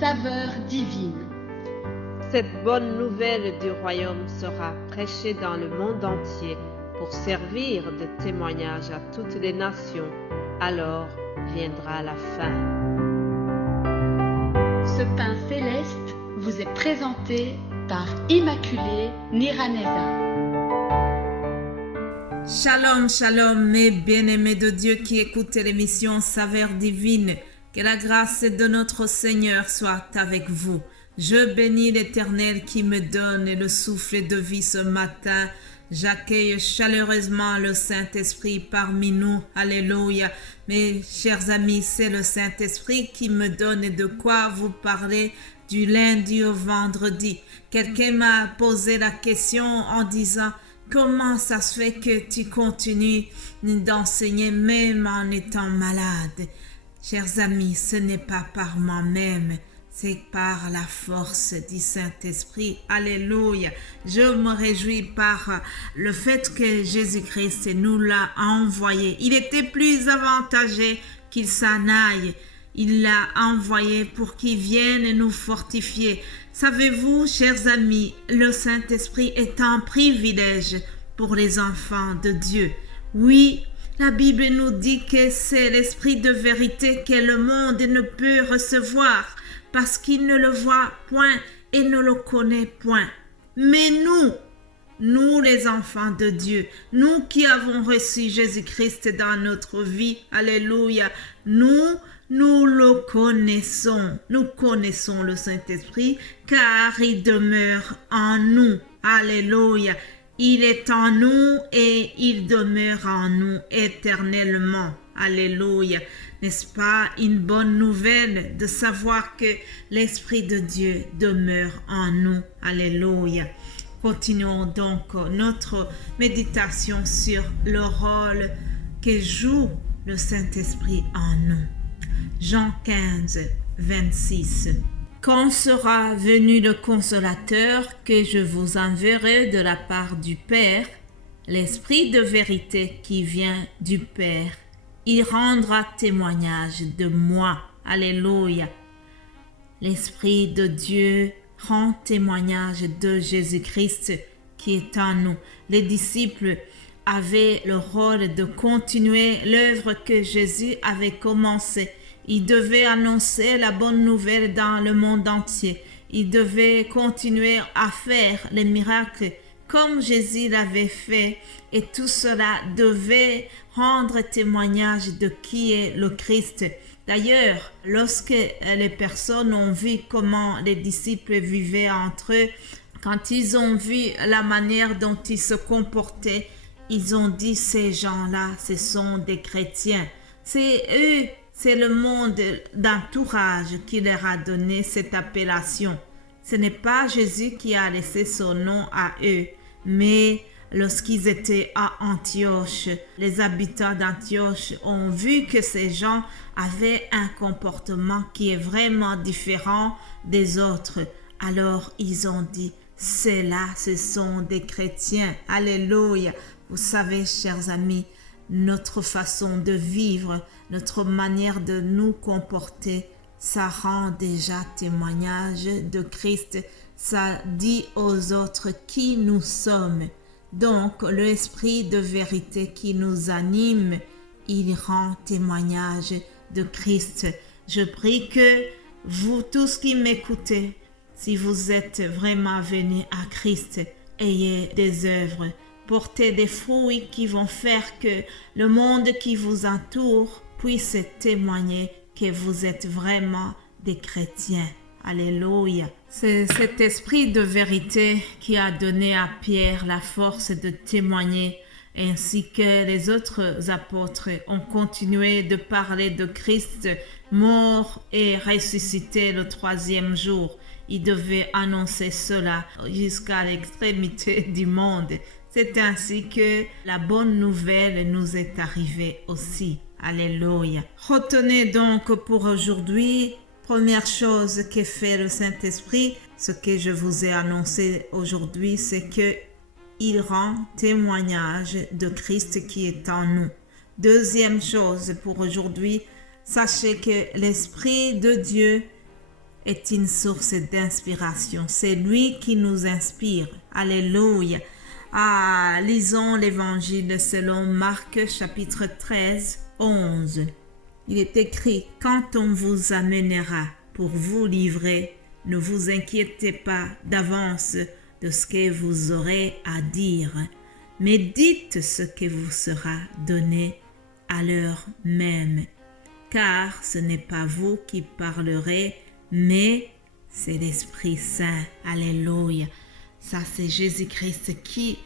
saveur divine. Cette bonne nouvelle du royaume sera prêchée dans le monde entier pour servir de témoignage à toutes les nations. Alors viendra la fin. Ce pain céleste vous est présenté par Immaculée Niraneza. Shalom, shalom, mes bien-aimés de Dieu qui écoutez l'émission Saveur divine. Que la grâce de notre Seigneur soit avec vous. Je bénis l'Éternel qui me donne le souffle de vie ce matin. J'accueille chaleureusement le Saint-Esprit parmi nous. Alléluia. Mes chers amis, c'est le Saint-Esprit qui me donne de quoi vous parler du lundi au vendredi. Quelqu'un m'a posé la question en disant: comment ça se fait que tu continues d'enseigner même en étant malade? Chers amis, ce n'est pas par moi-même, c'est par la force du Saint-Esprit. Alléluia. Je me réjouis par le fait que Jésus-Christ nous l'a envoyé. Il était plus avantagé qu'il s'en aille. Il l'a envoyé pour qu'il vienne nous fortifier. Savez-vous, chers amis, le Saint-Esprit est un privilège pour les enfants de Dieu. Oui, la Bible nous dit que c'est l'Esprit de vérité que le monde ne peut recevoir parce qu'il ne le voit point et ne le connaît point. Mais nous les enfants de Dieu, nous qui avons reçu Jésus-Christ dans notre vie, alléluia, nous le connaissons. Nous connaissons le Saint-Esprit car il demeure en nous. Alléluia. Il est en nous et il demeure en nous éternellement. Alléluia. N'est-ce pas une bonne nouvelle de savoir que l'Esprit de Dieu demeure en nous? Alléluia. Continuons donc notre méditation sur le rôle que joue le Saint-Esprit en nous. Jean 15, 26. Quand sera venu le Consolateur que je vous enverrai de la part du Père, l'Esprit de vérité qui vient du Père, il rendra témoignage de moi. Alléluia. L'Esprit de Dieu rend témoignage de Jésus-Christ qui est en nous. Les disciples avaient le rôle de continuer l'œuvre que Jésus avait commencée. Il devait annoncer la bonne nouvelle dans le monde entier. Il devait continuer à faire les miracles comme Jésus l'avait fait. Et tout cela devait rendre témoignage de qui est le Christ. D'ailleurs, lorsque les personnes ont vu comment les disciples vivaient entre eux, quand ils ont vu la manière dont ils se comportaient, ils ont dit: ces gens-là, ce sont des chrétiens. C'est eux. C'est le monde d'entourage qui leur a donné cette appellation. Ce n'est pas Jésus qui a laissé son nom à eux, mais lorsqu'ils étaient à Antioche, les habitants d'Antioche ont vu que ces gens avaient un comportement qui est vraiment différent des autres. Alors ils ont dit: ceux-là, ce sont des chrétiens. Alléluia. Vous savez, chers amis, notre façon de vivre, notre manière de nous comporter, ça rend déjà témoignage de Christ. Ça dit aux autres qui nous sommes. Donc, l'esprit de vérité qui nous anime, il rend témoignage de Christ. Je prie que vous tous qui m'écoutez, si vous êtes vraiment venus à Christ, ayez des œuvres. Portez des fruits qui vont faire que le monde qui vous entoure puisse témoigner que vous êtes vraiment des chrétiens. Alléluia. C'est cet esprit de vérité qui a donné à Pierre la force de témoigner, ainsi que les autres apôtres ont continué de parler de Christ mort et ressuscité le 3e jour. Ils devaient annoncer cela jusqu'à l'extrémité du monde. C'est ainsi que la bonne nouvelle nous est arrivée aussi. Alléluia. Retenez donc pour aujourd'hui, première chose que fait le Saint-Esprit, ce que je vous ai annoncé aujourd'hui, c'est que il rend témoignage de Christ qui est en nous. Deuxième chose pour aujourd'hui, sachez que l'Esprit de Dieu est une source d'inspiration. C'est lui qui nous inspire. Alléluia. Lisons l'évangile selon Marc chapitre 13, 11. Il est écrit, quand on vous amènera pour vous livrer, ne vous inquiétez pas d'avance de ce que vous aurez à dire, mais dites ce que vous sera donné à l'heure même, car ce n'est pas vous qui parlerez, mais c'est l'Esprit Saint. Alléluia. Ça, c'est Jésus-Christ qui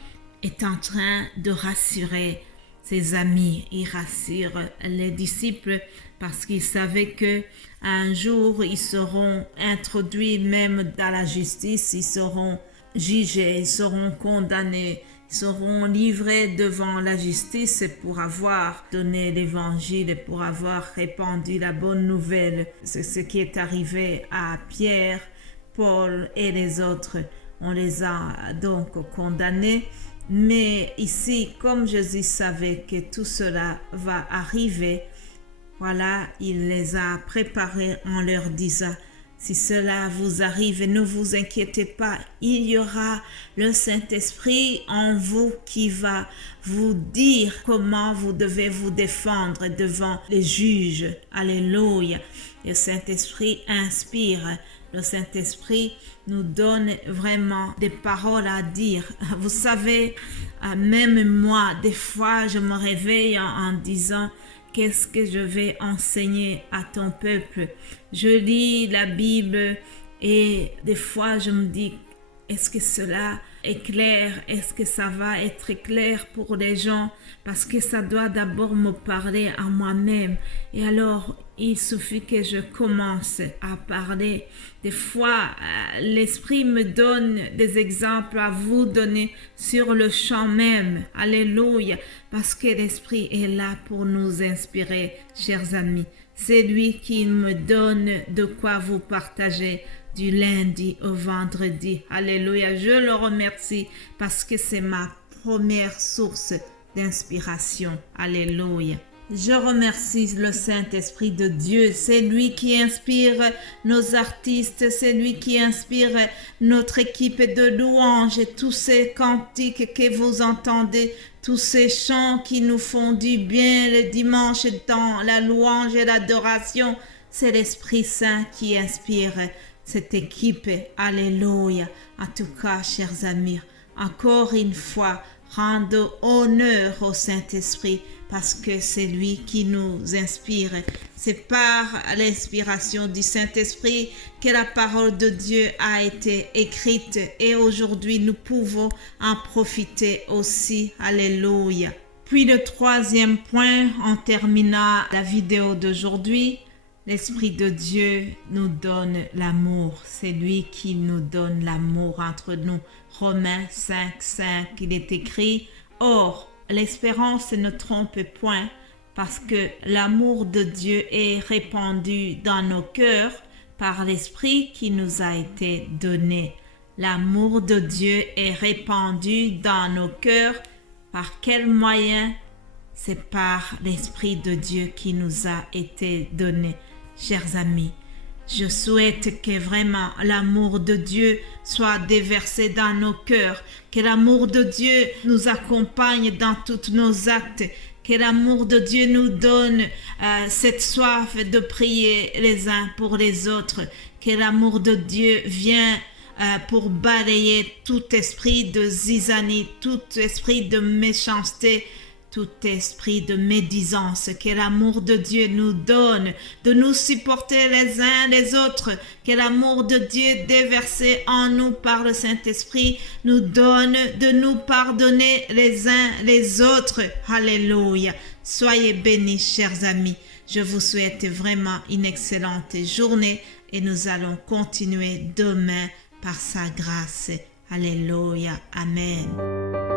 est en train de rassurer ses amis. Il rassure les disciples parce qu'il savait que un jour, ils seront introduits même dans la justice, ils seront jugés, ils seront condamnés, ils seront livrés devant la justice pour avoir donné l'évangile, pour avoir répandu la bonne nouvelle. C'est ce qui est arrivé à Pierre, Paul et les autres. On les a donc condamnés. Mais ici, comme Jésus savait que tout cela va arriver, voilà, il les a préparés en leur disant, si cela vous arrive, ne vous inquiétez pas, il y aura le Saint-Esprit en vous qui va vous dire comment vous devez vous défendre devant les juges. Alléluia. Le Saint-Esprit inspire. Le Saint-Esprit nous donne vraiment des paroles à dire. Vous savez, même moi, des fois, je me réveille en disant, qu'est-ce que je vais enseigner à ton peuple? Je lis la Bible et des fois, je me dis, est-ce que cela est clair? Est-ce que ça va être clair pour les gens? Parce que ça doit d'abord me parler à moi-même. Et alors, il suffit que je commence à parler. Des fois, l'Esprit me donne des exemples à vous donner sur le champ même. Alléluia. Parce que l'Esprit est là pour nous inspirer, chers amis. C'est lui qui me donne de quoi vous partager du lundi au vendredi. Alléluia. Je le remercie parce que c'est ma première source d'inspiration. Alléluia. Je remercie le Saint-Esprit de Dieu. C'est lui qui inspire nos artistes, c'est lui qui inspire notre équipe de louanges et tous ces cantiques que vous entendez, tous ces chants qui nous font du bien le dimanche dans la louange et l'adoration. C'est l'Esprit Saint qui inspire cette équipe. Alléluia. En tout cas, chers amis, encore une fois, rendons honneur au Saint-Esprit parce que c'est lui qui nous inspire. C'est par l'inspiration du Saint-Esprit que la parole de Dieu a été écrite et aujourd'hui nous pouvons en profiter aussi. Alléluia. Puis le troisième point, en terminant la vidéo d'aujourd'hui, l'Esprit de Dieu nous donne l'amour. C'est lui qui nous donne l'amour entre nous. Romains 5, 5, il est écrit, « Or, l'espérance ne trompe point, parce que l'amour de Dieu est répandu dans nos cœurs par l'Esprit qui nous a été donné. » L'amour de Dieu est répandu dans nos cœurs. Par quel moyen? C'est par l'Esprit de Dieu qui nous a été donné. Chers amis, je souhaite que vraiment l'amour de Dieu soit déversé dans nos cœurs, que l'amour de Dieu nous accompagne dans tous nos actes, que l'amour de Dieu nous donne cette soif de prier les uns pour les autres, que l'amour de Dieu vient pour balayer tout esprit de zizanie, tout esprit de méchanceté, tout esprit de médisance, que l'amour de Dieu nous donne de nous supporter les uns les autres, que l'amour de Dieu déversé en nous par le Saint-Esprit nous donne de nous pardonner les uns les autres. Alléluia. Soyez bénis, chers amis. Je vous souhaite vraiment une excellente journée et nous allons continuer demain par sa grâce. Alléluia. Amen.